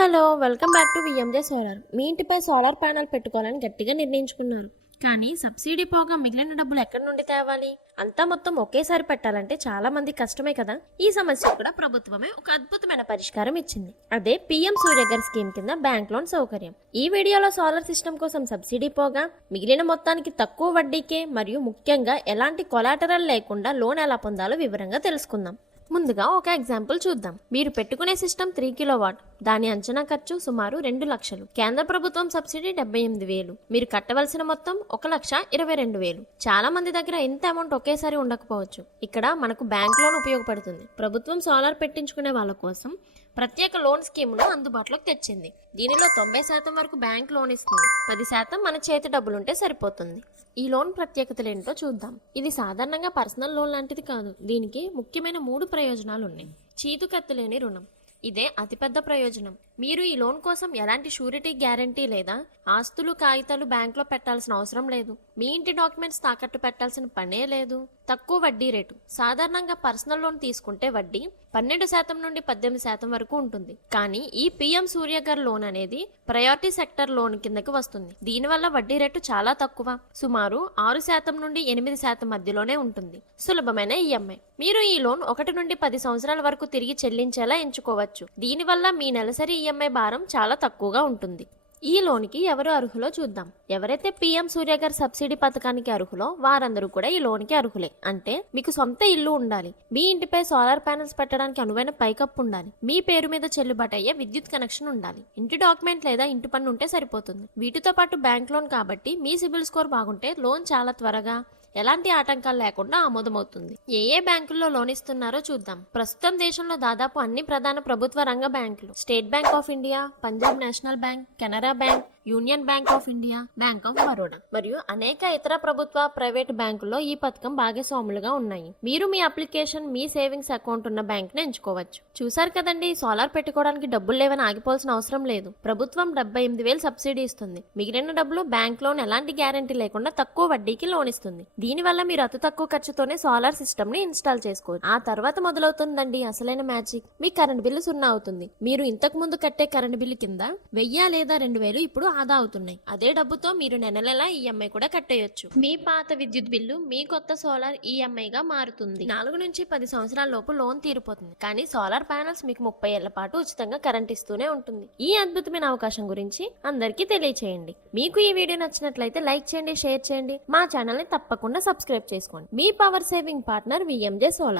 Hello welcome back to VMJ solar. మీ ఇంటిపై solar panel పెట్టుకోవాలని గట్టిగా నిర్ణయించుకున్నారు, కానీ సబ్సిడీ పోగా మిగిలిన డబ్బులు ఎక్కడి నుండి తేవాలి? అంతా మొత్తం ఒకేసారి పెట్టాలంటే చాలా మంది కష్టమే కదా. ఈ సమస్య కూడా ప్రభుత్వమే ఒక అద్భుతమైన పరిష్కారం ఇచ్చింది. అదే పిఎం సూర్యఘర్ స్కీమ్ కింద బ్యాంక్ లోన్ సౌకర్యం. ఈ వీడియోలో సోలార్ సిస్టమ్ కోసం సబ్సిడీ పోగా మిగిలిన మొత్తానికి తక్కువ వడ్డీకే మరియు ముఖ్యంగా ఎలాంటి కొలాటరల్ లేకుండా లోన్ ఎలా పొందాలో వివరంగా తెలుసుకుందాం. ముందుగా ఒక ఎగ్జాంపుల్ చూద్దాం. మీరు పెట్టుకునే సిస్టమ్ 3 కిలోవాట్, దాని అంచనా ఖర్చు సుమారు 2 లక్షలు. కేంద్ర ప్రభుత్వం సబ్సిడీ 78,000. మీరు కట్టవలసిన మొత్తం 1,22,000. చాలా మంది దగ్గర ఇంత అమౌంట్ ఒకేసారి ఉండకపోవచ్చు. ఇక్కడ మనకు బ్యాంక్ లోన్ ఉపయోగపడుతుంది. ప్రభుత్వం సోలార్ పెట్టించుకునే వాళ్ళ కోసం ప్రత్యేక లోన్ స్కీమును అందుబాటులోకి తెచ్చింది. దీనిలో 90% వరకు బ్యాంక్ లోన్ ఇస్తుంది. 10% మన చేతి డబ్బులుంటే సరిపోతుంది. ఈ లోన్ ప్రత్యేకతలు ఏంటో చూద్దాం. ఇది సాధారణంగా పర్సనల్ లోన్ లాంటిది కాదు. దీనికి ముఖ్యమైన 3 ప్రయోజనాలు ఉన్నాయి. చీతుకత్తులేని రుణం, ఇదే అతిపెద్ద ప్రయోజనం. మీరు ఈ లోన్ కోసం ఎలాంటి షూరిటీ గ్యారంటీ లేదా ఆస్తులు కాగితాలు బ్యాంకులో పెట్టాల్సిన అవసరం లేదు. మీ ఇంటి డాక్యుమెంట్స్ తాకట్టు పెట్టాల్సిన పనే లేదు. తక్కువ వడ్డీ రేటు. సాధారణంగా పర్సనల్ లోన్ తీసుకుంటే వడ్డీ 12% నుండి 18% వరకు ఉంటుంది. కానీ ఈ పిఎం సూర్యఘర్ లోన్ అనేది ప్రయారిటీ సెక్టర్ లోన్ కిందకి వస్తుంది. దీనివల్ల వడ్డీ రేటు చాలా తక్కువ, సుమారు 6% నుండి 8% మధ్యలోనే ఉంటుంది. సులభమైన ఈఎంఐ. మీరు ఈ లోన్ 1 నుండి 10 సంవత్సరాల వరకు తిరిగి చెల్లించేలా ఎంచుకోవచ్చు. దీనివల్ల మీ నెలసరి ఈఎంఐ భారం చాలా తక్కువగా ఉంటుంది. ఈ లోన్కి ఎవరు అర్హులో చూద్దాం. ఎవరైతే పిఎం సూర్యఘర్ సబ్సిడీ పథకానికి అర్హులో వారందరూ కూడా ఈ లోన్కి అర్హులే. అంటే మీకు సొంత ఇల్లు ఉండాలి, మీ ఇంటిపై సోలార్ ప్యానెల్స్ పెట్టడానికి అనువైన పైకప్పు ఉండాలి, మీ పేరు మీద చెల్లుబాటు అయ్యే విద్యుత్ కనెక్షన్ ఉండాలి, ఇంటి డాక్యుమెంట్ లేదా ఇంటి పన్ను ఉంటే సరిపోతుంది. వీటితో పాటు బ్యాంక్ లోన్ కాబట్టి మీ సిబిల్ స్కోర్ బాగుంటే లోన్ చాలా త్వరగా ఎలాంటి ఆటంకాలు లేకుండా ఆమోదమవుతుంది. ఏ బ్యాంకుల్లో లోన్ ఇస్తున్నారో చూద్దాం. ప్రస్తుతం దేశంలో దాదాపు అన్ని ప్రధాన ప్రభుత్వ రంగ బ్యాంకులు, state bank of India, Punjab national bank, Canara bank, union bank of India, bank of Baroda మరియు అనేక ఇతర ప్రభుత్వ ప్రైవేట్ బ్యాంకుల్లో ఈ పథకం భాగస్వాములుగా ఉన్నాయి. మీరు మీ అప్లికేషన్, మీ సేవింగ్స్ అకౌంట్ ఉన్న బ్యాంక్ ని ఎంచుకోవచ్చు. చూసారు కదండి, సోలార్ పెట్టుకోవడానికి డబ్బులు లేవని ఆగిపోవాల్సిన అవసరం లేదు. ప్రభుత్వం 78,000 సబ్సిడీ ఇస్తుంది. మిగిలిన డబ్బులు బ్యాంక్ లోన్ ఎలాంటి గ్యారంటీ లేకుండా తక్కువ వడ్డీకి లోన్ ఇస్తుంది. దీనివల్ల మీరు అతి తక్కువ ఖర్చుతోనే సోలార్ సిస్టమ్ ని ఇన్స్టాల్ చేసుకోవచ్చు. ఆ తర్వాత మొదలవుతుందండి అసలైన మ్యాజిక్. మీ కరెంట్ బిల్లు 0 అవుతుంది. మీరు ఇంతకు ముందు కట్టే కరెంట్ బిల్లు కింద 1000 లేదా 2,000 ఇప్పుడు ఆదా అవుతున్నాయి. అదే డబ్బుతో మీరు నెలలా ఈఎంఐ కూడా కట్టేయొచ్చు. మీ పాత విద్యుత్ బిల్లు మీ కొత్త సోలార్ ఈఎంఐ గా మారుతుంది. 4 నుంచి 10 సంవత్సరాల లోపు లోన్ తీరిపోతుంది. కానీ సోలార్ ప్యానెల్స్ మీకు 30 ఏళ్ల పాటు ఉచితంగా కరెంట్ ఇస్తూనే ఉంటుంది. ఈ అద్భుతమైన అవకాశం గురించి అందరికీ తెలియచేయండి. మీకు ఈ వీడియో నచ్చినట్లయితే లైక్ చేయండి, షేర్ చేయండి. మా ఛానల్ ని తప్పకుండా సబ్స్క్రైబ్ చేసుకోండి. మీ power saving partner VMJ solar.